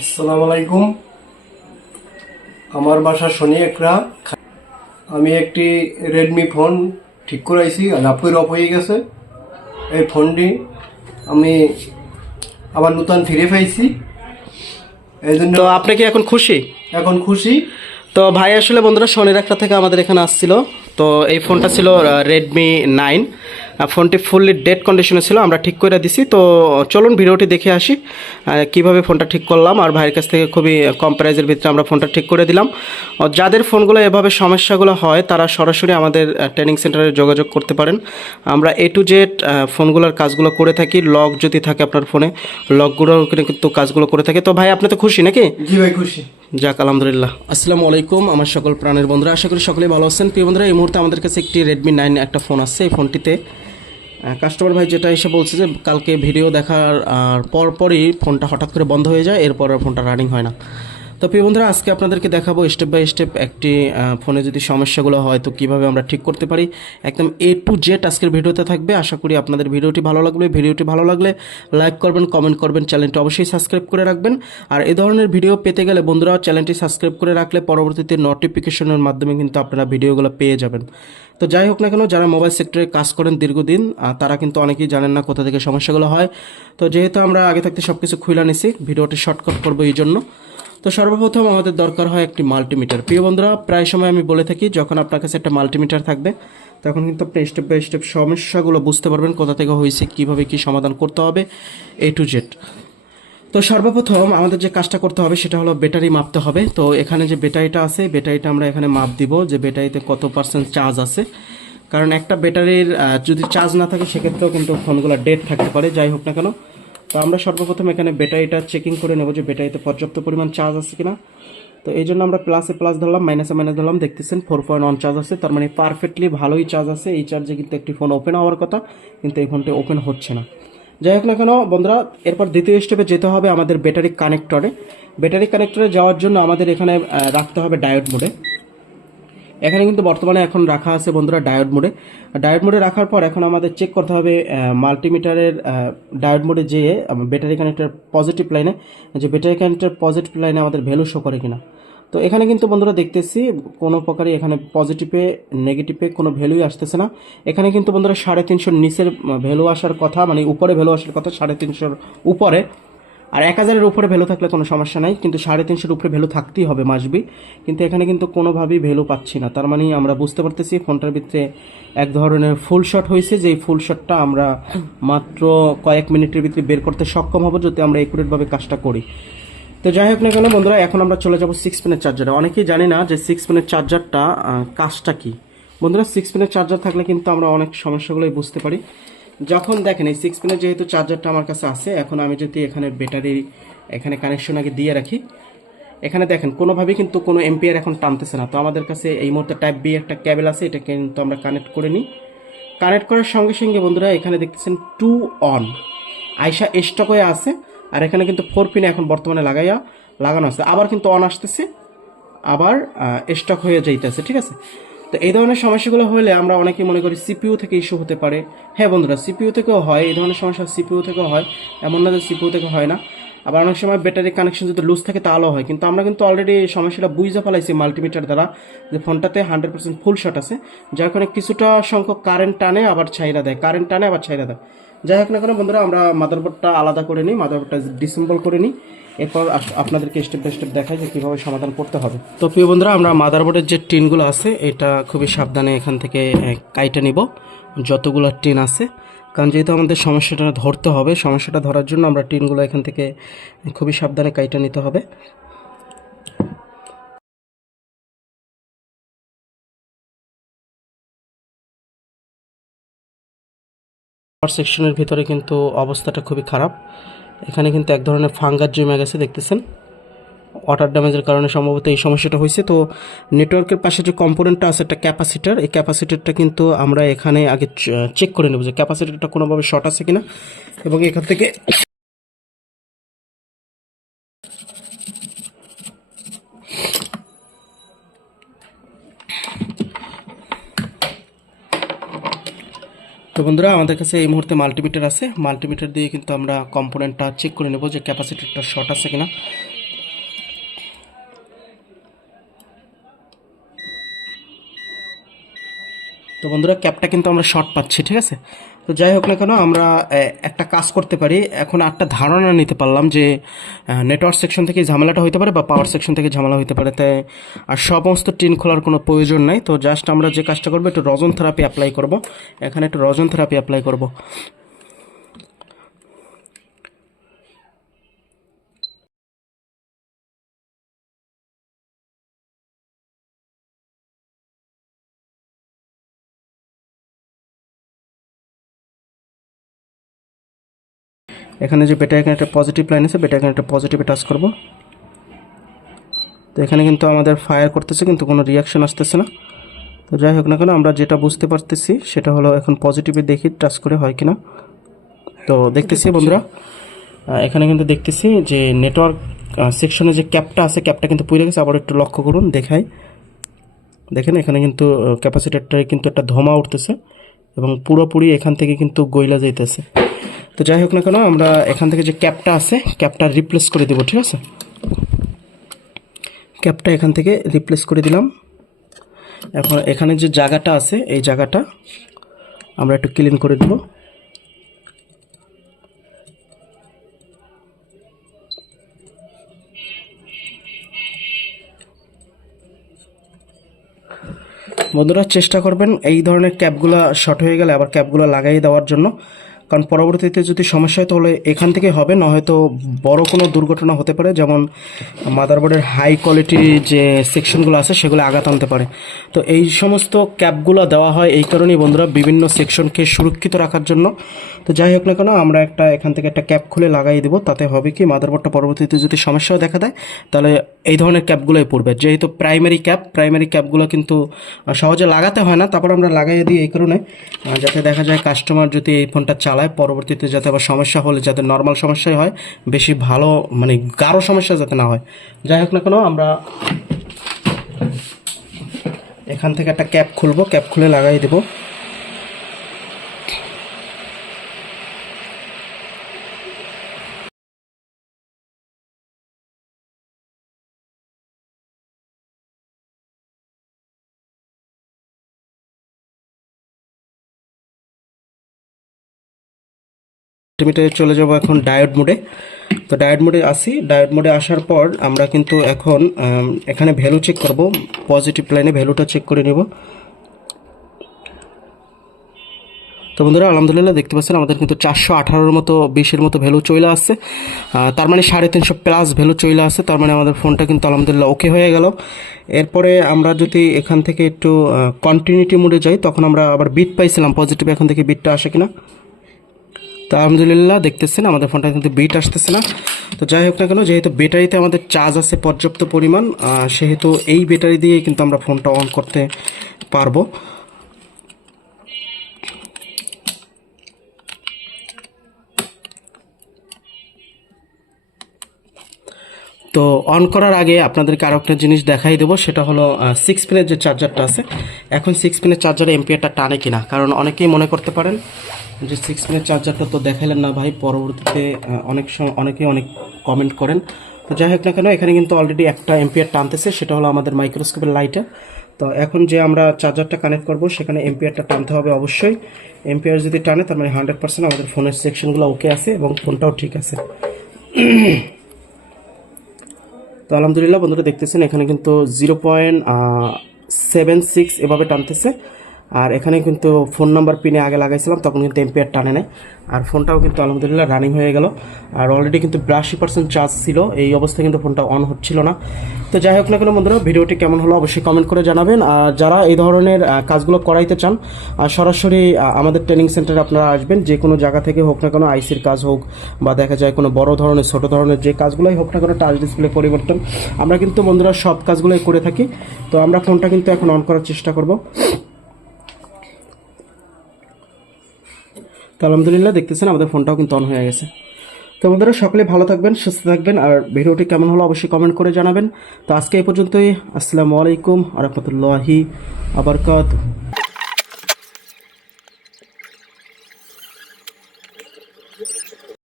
আসসালামু আলাইকুম। আমার বাসা শনি একরা। আমি একটি রেডমি ফোন ঠিক করাইছি আর আপুর অফ হয়ে গেছে। এই ফোনটি আমি আবার নতুন ফিরে পাইছি। এই জন্য তো আপনি কি এখন খুশি? এখন খুশি। তো ভাই আসলে বন্ধুরা শনির একটা থেকে আমাদের এখানে আসছিল। তো এই ফোনটা ছিল রেডমি নাইন ফোনটি ফুললি ডেড কন্ডিশনে ছিল আমরা ঠিক করে দিছি। তো চলুন ভিডিওটি দেখে আসি কীভাবে ফোনটা ঠিক করলাম। আর ভাইয়ের কাছ থেকে খুবই কম প্রাইজের ভিতরে আমরা ফোনটা ঠিক করে দিলাম। যাদের ফোনগুলো এভাবে সমস্যাগুলো হয় তারা সরাসরি আমাদের ট্রেনিং সেন্টারে যোগাযোগ করতে পারেন। আমরা এ টু জেড ফোনগুলোর কাজগুলো করে থাকি। লক যদি থাকে আপনার ফোনে লকগুলো কিন্তু কাজগুলো করে থাকে। তো ভাই আপনি তো খুশি নাকি? জি ভাই খুশি। যাক আলহামদুলিল্লাহ। আসসালামু আলাইকুম আমার সকল প্রাণের বন্ধুরা। আশা করি সকলেই ভালো আছেন। প্রিয় বন্ধুরা এই মুহূর্তে আমাদের কাছে একটি রেডমি নাইন একটা ফোন আছে এই ফোনটিতে কাস্টমার ভাই যেটা এসে বলছে যে, কালকে ভিডিও দেখার পরপরই ফোনটা হঠাৎ করে বন্ধ হয়ে যায়, এরপর ফোনটা রানিং হয় না। তো প্রিয় বন্ধুরা, আজকে আপনাদেরকে দেখাবো স্টেপ বাই স্টেপ একটি ফোনে যদি সমস্যাগুলো হয় তো কীভাবে আমরা ঠিক করতে পারি। একদম এ টু জেড আজকের ভিডিওতে থাকবে। আশা করি আপনাদের ভিডিওটি ভালো লাগবে। ভিডিওটি ভালো লাগলে লাইক করবেন কমেন্ট করবেন চ্যানেলটি অবশ্যই সাবস্ক্রাইব করে রাখবেন। আর এই ধরনের ভিডিও পেতে গেলে বন্ধুরা চ্যানেলটি সাবস্ক্রাইব করে রাখলে পরবর্তীতে নোটিফিকেশনের মাধ্যমে কিন্তু আপনারা ভিডিওগুলো পেয়ে যাবেন। তো যাই হোক না কেন, যারা মোবাইল সেক্টরে কাজ করেন দীর্ঘদিন তারা কিন্তু অনেকেই জানেন না কোথা থেকে সমস্যাগুলো হয়। তো যেহেতু আমরা আগে থাকতে সব কিছু খুলে নিছি, ভিডিওটি শর্টকাট করব এই জন্য। তো সর্বপ্রথম আমাদের দরকার হয় একটি মাল্টিমিটার। প্রিয় বন্ধুরা, প্রায় সময় আমি বলে থাকি, যখন আপনার কাছে একটা মাল্টিমিটার থাকবে, তখন কিন্তু আপনি স্টেপ বাই স্টেপ সমস্যাগুলো বুঝতে পারবেন, কোথা থেকে হয়েছে, কীভাবে কী সমাধান করতে হবে এ টু জেড তো সর্বপ্রথম আমাদের যে কাজটা করতে হবে, সেটা হলো ব্যাটারি মাপতে হবে। তো এখানে যে ব্যাটারিটা আছে, ব্যাটারিটা আমরা এখানে মাপ দিব যে ব্যাটারিতে কত পার্সেন্ট চার্জ আছে। কারণ একটা ব্যাটারির যদি চার্জ না থাকে, সেক্ষেত্রেও কিন্তু ফোনগুলো ডেড থাকতে পারে, যাই হোক না কেন। তো আমরা সর্বপ্রথম এখানে ব্যাটারিটা চেকিং করে নেব যে ব্যাটারিতে পর্যাপ্ত পরিমাণ চার্জ আছে কিনা। তো এই জন্য আমরা প্লাসে প্লাস ধরলাম মাইনাসে মাইনাস ধরলাম, দেখতেছেন ফোর পয়েন্ট ওয়ান চার্জ আছে, তার মানে পারফেক্টলি ভালোই চার্জ আছে। এই চার্জে কিন্তু একটি ফোন ওপেন হওয়ার কথা, কিন্তু এই ফোনটি ওপেন হচ্ছে না। যাই হোক না কেন, বন্ধুরা, এরপর দ্বিতীয় স্টেপে যেতে হবে আমাদের ব্যাটারি কানেক্টরে ব্যাটারি কানেক্টরে যাওয়ার জন্য আমাদের এখানে রাখতে হবে ডায়োড মোডে এখানে কিন্তু বর্তমানে এখন রাখা আছে বন্ধুরা ডায়োড মোডে। ডায়োড মোডে রাখার পর এখন আমাদের চেক করতে হবে মাল্টিমিটারের ডায়োড মোডে যেয়ে ব্যাটারি কানেক্টর পজিটিভ লাইনে যে ব্যাটারি কানেক্টর পজিটিভ লাইনে আমাদের ভ্যালু শো করে কিনা। তো এখানে কিন্তু বন্ধুরা দেখতেছি, কোনো প্রকারই এখানে পজিটিভে নেগেটিভে কোনো ভ্যালুই আসতেছে না। এখানে কিন্তু বন্ধুরা সাড়ে তিনশোর নিচের ভ্যালু আসার কথা মানে উপরে ভ্যালু আসার কথা সাড়ে তিনশোর উপরে। আর এক হাজারের উপরে ভ্যালু থাকলে কোনো সমস্যা নাই, কিন্তু সাড়ে তিনশোর উপরে ভ্যালু থাকতেই হবে মাসবি। কিন্তু এখানে কিন্তু কোনোভাবেই ভ্যালু পাচ্ছি না। তার মানে আমরা বুঝতে পারতেছি ফোনটার ভিতরে এক ধরনের ফুল শট হয়েছে যে ফুল শটটা আমরা মাত্র কয়েক মিনিটের ভিতরে বের করতে সক্ষম হব যদি আমরা একুরেটভাবে কাজটা করি। তো যাই হোক না কেন বন্ধুরা, এখন আমরা চলে যাব সিক্স পিনের চার্জারে অনেকেই জানি না যে সিক্স পিনের চার্জারটা কাজটা কি। বন্ধুরা সিক্স পিনের চার্জার থাকলে কিন্তু আমরা অনেক সমস্যাগুলোই বুঝতে পারি। যখন দেখেন এই সিক্স পিনের যেহেতু চার্জারটা আমার কাছে আছে, এখন আমি যদি এখানে ব্যাটারি এখানে কানেকশন আগে দিয়ে রাখি। এখানে দেখেন, কোনোভাবেই কিন্তু কোনো এম্পিয়ার এখন টানতেছে না। তো আমাদের কাছে এই মুহূর্তে টাইপ বি একটা ক্যাবেল আছে, এটা কিন্তু আমরা কানেক্ট করে নিই। কানেক্ট করার সঙ্গে সঙ্গে বন্ধুরা, এখানে দেখতেছেন টু অন আইসা স্টক হয়ে আছে, আর এখানে কিন্তু ফোর পিনে এখন বর্তমানে লাগাইয়া, লাগানো আছে। আবার কিন্তু অন আসতেছে, আবার স্টক হয়ে যাইতেছে, ঠিক আছে? তো এই ধরনের সমস্যাগুলো হলে আমরা অনেকেই মনে করি সিপিইউ থেকে ইস্যু হতে পারে। হ্যাঁ বন্ধুরা সিপিইউ থেকেও হয়, এই ধরনের সমস্যা সিপিইউ থেকেও হয়, এমন না যে সিপিউ থেকে হয় না। আবার অনেক সময় ব্যাটারি কানেকশন যদি লুজ থাকে তাহলেও হয়, কিন্তু আমরা কিন্তু অলরেডি এই সমস্যাটা বুঝে ফেলাইছি মাল্টিমিটার দ্বারা যে ফোনটাতে হান্ড্রেড পার্সেন্ট ফুল শট আছে, যার কারণে কিছুটা সংখ্যক কারেন্ট টানে আবার ছাইরা দেয় কারেন্ট টানে আবার ছাইরা দেয়। যাই হোক না কেন, বন্ধুরা, আমরা মাদারবোর্ডটা আলাদা করে নিই, মাদারবোর্ডটা ডিসেম্বল করে নিই। এরপর আপনাদেরকে স্টেপ বাই স্টেপ দেখাই যে কীভাবে সমাধান করতে হবে। তো প্রিয় বন্ধুরা, আমরা মাদারবোর্ডের যে টিনগুলো আছে, এটা খুবই সাবধানে এখান থেকে কাইটে নিব, যতগুলো টিন আছে। কারণ যেহেতু আমাদের সমস্যাটা ধরতে হবে, সমস্যাটা ধরার জন্য আমরা টিনগুলো এখান থেকে খুবই সাবধানে কাইটে নিতে হবে। পাওয়ার সেকশনের ভিতরে কিন্তু অবস্থাটা খুবই খারাপ। এখানে কিন্তু এক ধরনের ফাঙ্গার জমে গেছে, দেখতেছেন? ওয়াটার ড্যামেজের কারণে সম্ভবত এই সমস্যাটা হয়েছে। তো নেটওয়ার্কের পাশে যে কম্পোনেন্টটা আছে, একটা ক্যাপাসিটার এই ক্যাপাসিটারটা কিন্তু আমরা এখানে আগে চেক করে নেব যে ক্যাপাসিটারটা কোনোভাবে শর্ট আছে কিনা। এবং এখান থেকে বন্ধুরা, আমাদের কাছে এই মুহূর্তে মাল্টিমিটার আছে। মাল্টিমিটার দিয়ে কিন্তু আমরা কম্পোনেন্টটা চেক করে নেব যে ক্যাপাসিটিটা শর্ট আছে কিনা। বন্ধুরা ক্যাপটা কিন্তু আমরা শর্ট পাচ্ছি, ঠিক আছে? তো যাই হোক না কেন, আমরা একটা কাজ করতে পারি। এখন একটা ধারণা নিতে পারলাম যে নেটওয়ার্ক সেকশন থেকে ঝামেলাটা হতে পারে বা পাওয়ার সেকশন থেকে ঝামেলা হতে পারে। তাই আর সমস্ত টিন খোলার কোনো প্রয়োজন নাই। তো জাস্ট আমরা যে কাজটা করব, একটু রজন থেরাপি অ্যাপ্লাই করব। এখানে একটু রজন থেরাপি অ্যাপ্লাই করব। এখানে যে বেটা এখানে একটা পজিটিভ লাইন আছে বেটা এখানে একটা পজিটিভে টাচ করব। তো এখানে কিন্তু আমাদের ফায়ার করতেছে কিন্তু কোনো রিয়াকশন আসতেছে না। তো যাই হোক না কেন আমরা যেটা বুঝতে পারতেছি সেটা হলো এখন পজিটিভে দেখি টাচ করে হয় কি না তো দেখতেছি বন্ধুরা এখানে কিন্তু দেখতেছি যে নেটওয়ার্ক সেকশনে যে ক্যাপটা আছে ক্যাপটা কিন্তু পুড়ে গেছে আবার একটু লক্ষ্য করুন দেখাই। দেখেন এখানে কিন্তু ক্যাপাসিটারটায় কিন্তু একটা ধোঁয়া উঠতেছে এবং পুরোপুরি এখান থেকে কিন্তু গইলা যাইতেছে। তো যাই হোক না কেন, আমরা এখান থেকে যে ক্যাপটা আছে, ক্যাপটা রিপ্লেস করে দেবো, ঠিক আছে? ক্যাপটা এখান থেকে রিপ্লেস করে দিলাম। এখন এখানে যে জায়গাটা আছে, এই জায়গাটা আমরা একটু ক্লিন করে দেবো। বন্ধুরা, চেষ্টা করবেন এই ধরনের ক্যাপগুলো শর্ট হয়ে গেলে, আবার ক্যাপগুলো লাগাই দেওয়ার জন্য। কারণ পরবর্তীতে যদি সমস্যা হয়, তাহলে এখান থেকে হবে। না হয়তো বড় কোনো দুর্ঘটনা হতে পারে, যেমন মাদারবোর্ডের হাই কোয়ালিটির যে সেকশনগুলো আছে, সেগুলো আঘাত আনতে পারে। তো এই সমস্ত ক্যাপগুলো দেওয়া হয়, এই কারণেই বন্ধুরা বিভিন্ন সেকশনকে সুরক্ষিত রাখার জন্য। তো যাই হোক না কেন, আমরা একটা, এখান থেকে একটা ক্যাপ খুলে লাগাই দেবো। তাতে হবে কি মাদারবোর্ডটা পরবর্তীতে যদি সমস্যাও দেখা দেয়, তাহলে এই ধরনের ক্যাপগুলোই পড়বে। যেহেতু প্রাইমারি ক্যাপ প্রাইমারি ক্যাপগুলো কিন্তু সহজে লাগাতে হয় না। তারপর আমরা লাগাই দিই এই কারণে যাতে দেখা যায় কাস্টমার যদি এই ফোনটা চালায় পরবর্তীতে যাতে আবার সমস্যা হলে, যাতে নর্মাল সমস্যাই হয়, বেশি ভালো মানে গাঢ় সমস্যা যাতে না হয়। যাই হোক না কেন, আমরা এখান থেকে একটা ক্যাপ খুলবো, ক্যাপ খুলে লাগাই দেবো। লিমিটে চলে যাব এখন ডায়োড মোডে। তো ডায়োড মোডে আসি। ডায়োড মোডে আসার পর আমরা কিন্তু এখন এখানে ভ্যালু চেক করব। পজিটিভ লাইনে ভ্যালুটা চেক করে নেব। তো বন্ধুরা, আলহামদুলিল্লাহ দেখতে পাচ্ছেন, আমাদের কিন্তু চারশো আঠারোর মতো, বিশের মতো ভ্যালু চলে আসছে। তার মানে সাড়ে তিনশো প্লাস ভ্যালু চলে আসছে। তার মানে আমাদের ফোনটা কিন্তু আলহামদুলিল্লাহ ওকে হয়ে গেল। এরপরে আমরা যদি এখান থেকে একটু কন্টিনিউটি মোডে যাই, তখন আমরা আবার বিট পাইছিলাম পজিটিভ এখান থেকে বিটটা আসে কিনা। তো আলহামদুলিল্লাহ দেখতেছেন, আমাদের ফোনটা কিন্তু বিট আসতেছে না। তো যাই হোক না কেন, যেহেতু ব্যাটারিতে আমাদের চার্জ আছে পর্যাপ্ত পরিমাণ সেহেতু এই ব্যাটারি দিয়ে কিন্তু আমরা ফোনটা অন করতে পারব। তো অন করার আগে আপনাদেরকে আরও একটা জিনিস দেখাই দেবো, সেটা হলো সিক্স পিনের যে চার্জারটা আছে। এখন সিক্স পিনের চার্জারে এমপিআরটা টানে কিনা, কারণ অনেকেই মনে করতে পারেন যে সিক্স পিনের চার্জারটা তো দেখাইলেন না ভাই, পরবর্তীতে অনেক সময় অনেকেই অনেক কমেন্ট করেন। তো যাই হোক না কেন, এখানে কিন্তু অলরেডি একটা এমপিআর টানতেছে, সেটা হলো আমাদের মাইক্রোস্কোপের লাইটার তো এখন যে আমরা চার্জারটা কানেক্ট করব, সেখানে এমপিআরটা টানতে হবে অবশ্যই। এমপিআর যদি টানে, তার মানে হান্ড্রেড পার্সেন্ট আমাদের ফোনের সেকশনগুলো ওকে আছে এবং ফোনটাও ঠিক আছে। তো আলহামদুলিল্লাহ, বন্ধুরা দেখতেছেন, এখানে কিন্তু জিরো পয়েন্ট সেভেন সিক্স এভাবে টানতেছে। আর এখানে কিন্তু ফোন নাম্বার পিনে আগে লাগাইছিলাম, তখন কিন্তু এমপিআর টানে নেয় আর ফোনটাও কিন্তু আলহামদুলিল্লাহ রানিং হয়ে গেল। আর অলরেডি কিন্তু বিরাশি পার্সেন্ট চার্জ ছিল, এই অবস্থায় কিন্তু ফোনটা অন হচ্ছিল না। তো যাই হোক না কেন বন্ধুরা, ভিডিওটি কেমন হলো অবশ্যই কমেন্ট করে জানাবেন। আর যারা এই ধরনের কাজগুলো করাইতে চান আর সরাসরি আমাদের ট্রেনিং সেন্টারে আপনারা আসবেন। যে কোনো জায়গা থেকে হোক না কেন আইসির কাজ হোক, বা দেখা যায় কোনো বড় ধরনের, ছোট ধরনের যে কাজগুলোই হোক না কেন টাচ ডিসপ্লে পরিবর্তন। আমরা কিন্তু বন্ধুরা সব কাজগুলোই করে থাকি। তো আমরা ফোনটা কিন্তু এখন অন করার চেষ্টা করব। তো আলহামদুলিল্লাহ দেখতেছেন, আমাদের ফোনটাও কিন্তু অন হয়ে গেছে। তো বন্ধুরা, সকলে ভালো থাকবেন, সুস্থ থাকবেন, আর ভিডিওটি কেমন হলো অবশ্যই কমেন্ট করে জানাবেন। তো আজকে এই পর্যন্তই, আসসালামু আলাইকুম আ রহমতুল্লাহি আবরকাত